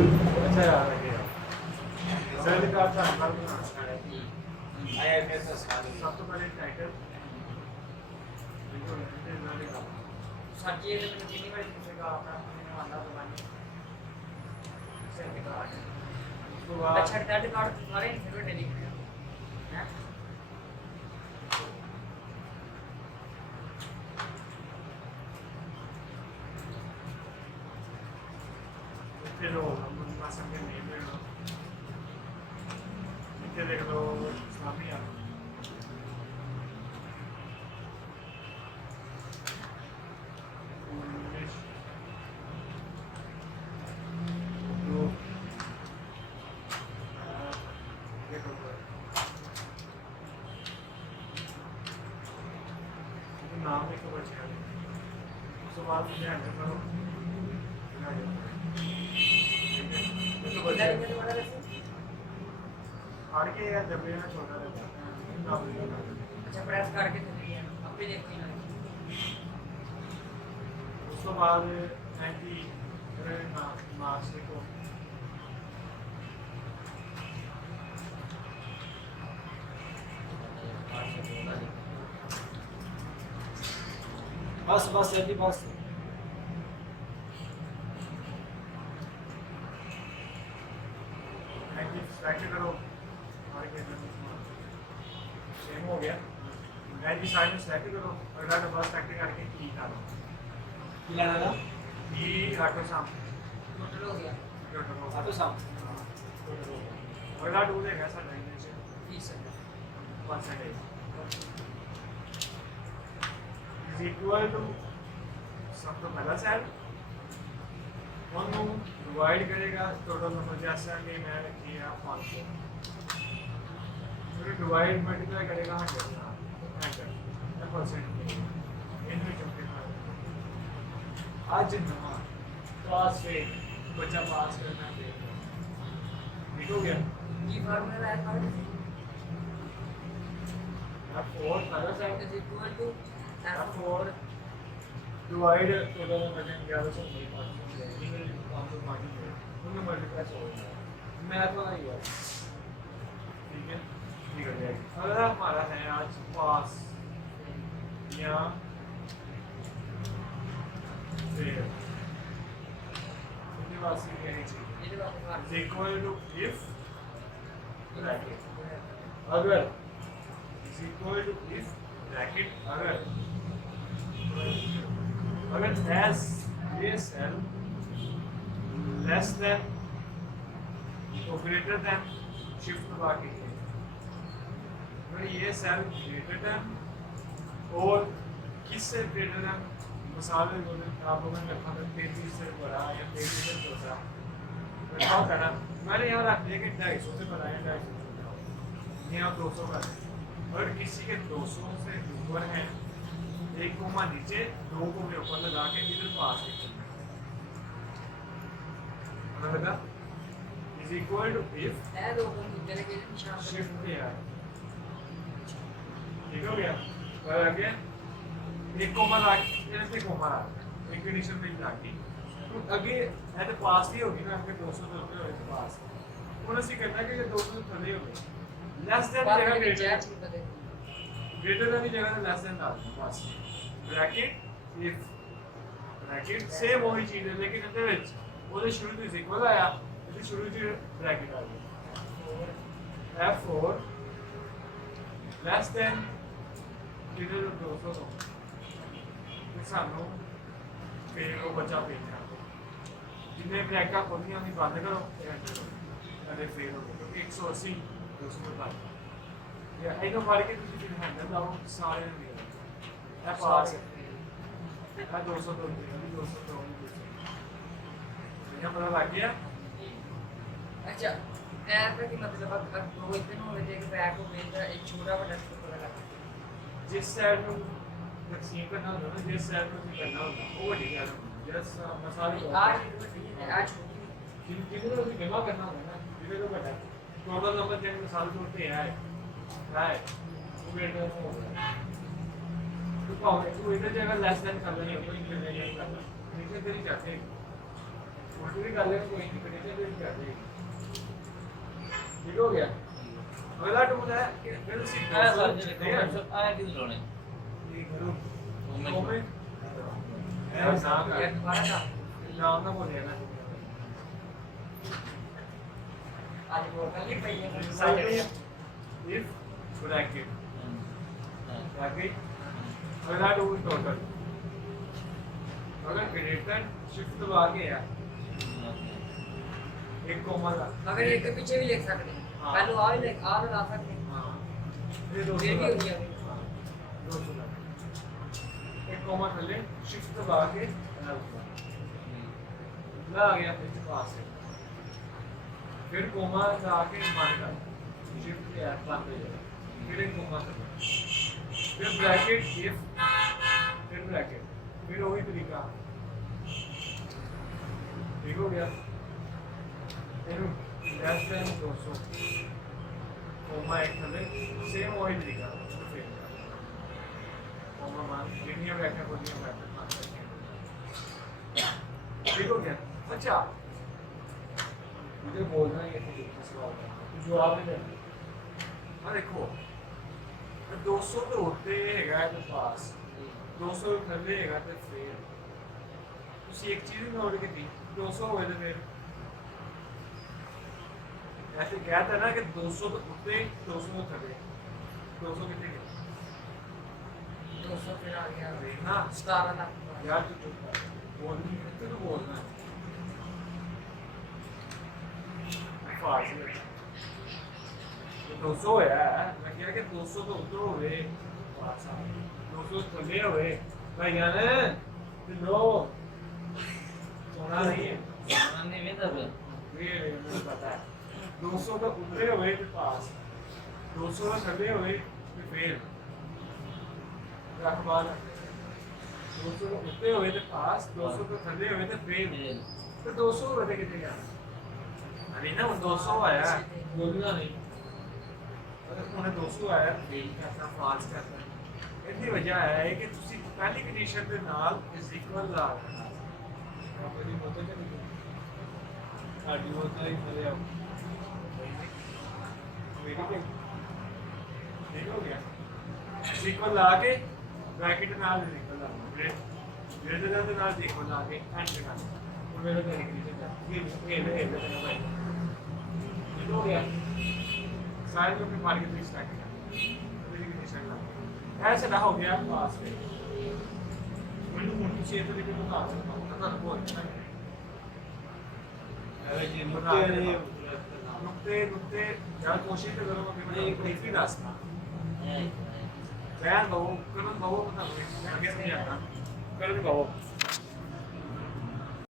अच्छा यार लगेगा सेल का अच्छा नंबर बनाना है आईएफएस सब तो पहले टाइटल सर ये तो मैंने कितनी बार पूछेगा आपका मैंने वाला बनानी सेल कार्ड अच्छा डेबिट कार्ड तुम्हारे फेवरेट है लिखना है pero más también pero que de lo sabía नाम एक बचा है उसके बाद मुझे एंटर करो आगे या जब ये छोटा रहता है अच्छा प्रेस करके चलिए अब भी देखते हैं उसके बाद एंटी मार्क्स को बस बस एंटी बस सेलेक्ट करो आगे सेम हो गया एंटी साइड में सेलेक्ट करो अगला डबल सेलेक्ट करके की करो क्या लगा ये ऑटो साम टोटल हो गया ऑटो साम अगला टूल है कैसा ड्राइंग से 30 second 1 second is equal to सब तो पहला सेल ਉਹਨੂੰ ਡਿਵਾਈਡ ਕਰੇਗਾ ਟੋਟਲ ਨੰਬਰ ਜੈਸਾ ਕਿ ਮੈਂ ਰੱਖੀ ਆ 500 ਫਿਰ ਡਿਵਾਈਡ ਮਲਟੀਪਲਾਈ ਕਰੇਗਾ 100 ਨਾਲ ਐਂਟਰ ਇਹ ਪਰਸੈਂਟ ਇਹਨੂੰ ਕੰਪਲੀਟ ਅੱਜ ਨਵਾਂ ਕਲਾਸ ਫੇ ਬੱਚਾ ਪਾਸ ਕਰਨਾ ਹੈ ਠੀਕ ਹੋ ਗਿਆ ये फार्मूला है कार्ड F4 पहला cell is equal to F4 divide total number 1100 उन्हें मल्टीप्लाई हो गया मैथ वाला ही है ठीक है ठीक हो जाएगी अगर हमारा है आज पास या फिर इसके बाद से क्या चाहिए ये बात है is equal to if bracket अगर is equal to if bracket अगर as ये cell less than or greater than shift दबा के अगर ये सेल greater than और किससे greater than मिसाल में बोले आप लोगों ने रखा था 33 से बड़ा या 33 से छोटा तो क्या करना मैंने यहाँ रख दिया कि 250 से बड़ा या 250 से छोटा यहाँ 200 का है अगर किसी के 200 से ऊपर है एक कोमा नीचे दो को ऊपर लगा के इधर पास के लगा is equal to if है दो को नीचे के निशान shift पे है ठीक हो गया और आगे एक कोमा लगा ऐसे कोमा लगा एक कंडीशन में लगी तो आगे ऐसे पास ही होगी ना आपके 200 तो होते हो पास उन्हें सी कहता है कि ये 200 तो थले हो गए लेस देन जगह ग्रेटर देन की जगह लेस देन डाल दो बस ब्रैकेट if ब्रैकेट सेम वही चीज है लेकिन इसके ਵਿੱਚ ਉਹਦੇ ਸ਼ੁਰੂ ਤੋਂ ਇਕੁਅਲ ਆਇਆ ਇਹਦੇ ਸ਼ੁਰੂ ਚ ਬ੍ਰੈਕਟ ਆ ਗਿਆ F4 ਲੈਸ ਦੈਨ ਕਿਹਦੇ ਤੋਂ 200 ਤੋਂ ਤੇ ਸਾਨੂੰ ਫਿਰ ਉਹ ਬਚਾ ਭੇਜਣਾ ਜਿੰਨੇ ਬ੍ਰੈਕਾਂ ਖੋਲੀਆਂ ਵੀ ਬੰਦ ਕਰੋ ਤੇ ਐਂਟਰ ਕਰੋ ਅਤੇ ਫਿਰ ਹੋ ਗਿਆ ਕਿਉਂਕਿ 180 200 ਦਾ ਇਹ ਇਹਨੂੰ ਫੜ ਕੇ ਤੁਸੀਂ ਜਿਹੜਾ ਹੈਂਡਲ ਲਾਓ ਸਾਰੇ ਨੂੰ ਮਿਲੇਗਾ ਇਹ ਪਾਸ ਇਹ 200 ਤੋਂ 200 ਤੋਂ यहाँ पता लग गया अच्छा ऐप की मतलब अब दो इतने हो गए कि बैक हो गया एक छोटा बड़ा पता लगा जिस साइड में तकसीम करना होता है जिस साइड में करना होता है वो ठीक है जस मसाले आज जिनको तो जमा करना होता है ना जिन्हें तो बता टोटल नंबर जब मिसाल जोड़ते हैं है वो बेटा हो गया तो पाओ तो इधर जगह लेस देन कर लेंगे तो इधर नहीं करना नीचे तेरी चाहते उल्टी भी कर ले कोई नहीं कंडीशन भी कर देगी ठीक हो गया अगला टूल है फिर सी आया सर जी देखो आया किधर होने ये करो Moment. मोमेंट है नाम यार दोबारा था नाम ना बोलिए ना आज बोल कर लिख पाइए if bracket bracket अगला टूल टोटल अगर ग्रेटर शिफ्ट दबा के है एक कोमा का अगर एक के पीछे भी लिख सकते हैं हाँ। पहले आ भी लिख आ लगा सकते हैं हाँ ये दो ये भी हो गया दो सुना एक कोमा थले शिफ्ट दबा के ना आ गया फिर पास है फिर कोमा जाके मान का शिफ्ट किया बंद हो जाएगा फिर एक कोमा थले फिर ब्रैकेट इफ फिर ब्रैकेट फिर वही तरीका ठीक हो गया फिर लेस देन 200 कोमा एक थले सेम वही तरीका फिर कोमा मान लिनियर वेक्टर को लिनियर वेक्टर मान सकते हैं ठीक हो गया अच्छा मुझे बोलना है ये तो सवाल है जवाब नहीं देना हाँ देखो 200 तो होते हैगा तो पास 200 थले हैगा तो फिर ਤੁਸੀਂ ਇੱਕ ਚੀਜ਼ ਨੋਟ ਕੀਤੀ 200 ਹੋਵੇ ਤੇ ਫਿਰ ऐसे कहता है ना कि 200 तो ऊपर 200 तो थले 200 कितने के 200 फिर आ गया हाँ 17 लाख यार तू चुप कर बोल नहीं सकते तो बोलना है फारसी में तो 200 है मैं कह रहा कि 200 तो ऊपर होवे 200 थले होवे भाई जाने लो सोना नहीं है आने में तब ये मुझे पता है 200 तो ऊपर होवे तो पास 200 तो थले होवे तो फेल अखबार 200 तो ऊपर होवे तो पास 200 तो थले होवे तो फेल तो 200 होवे कितने का अरे ना वो 200 आया बोलना नहीं अगर उन्हें 200 आया फेल करना पास करना इतनी वजह है कि ਤੁਸੀਂ ਪਹਿਲੀ ਕੰਡੀਸ਼ਨ ਦੇ ਨਾਲ ਇਜ਼ ਇਕੁਅਲ ਲਾ ਦੇਣਾ ਆਪਣੀ ਮੋਟੇ ਤੇ ਨਹੀਂ ਸਾਡੀ ਮੋਟੇ ਹੀ ਥਲੇ ਆਓ ਮੇਰੀ ਤੇ ਠੀਕ ਹੋ ਗਿਆ ਇਕੁਅਲ ਲਾ ਕੇ ਬ੍ਰੈਕਟ ਨਾਲ ਇਕੁਅਲ ਲਾ ਗ੍ਰੇਟਰ ਦੇ ਨਾਲ ਇਕੁਅਲ ਲਾ ਕੇ ਐਂਡ ਕਰਨਾ ਉਹ ਮੇਰੇ ਤੇ ਕੰਡੀਸ਼ਨ ਦਾ ਇਹ ठीक हो गया सारे लोग के पार के बीच स्टैक है मेरी कंडीशन ला ऐसे ना हो गया पास में मैंने मोटी चीज तो लेके बता सकता हूं ना बोल अरे जी नुक्ते नुक्ते यार कोशिश तो करो कि मैं एक ही रास्ता बयान बहु करण बहु पता नहीं मैं आगे नहीं आता करण बहु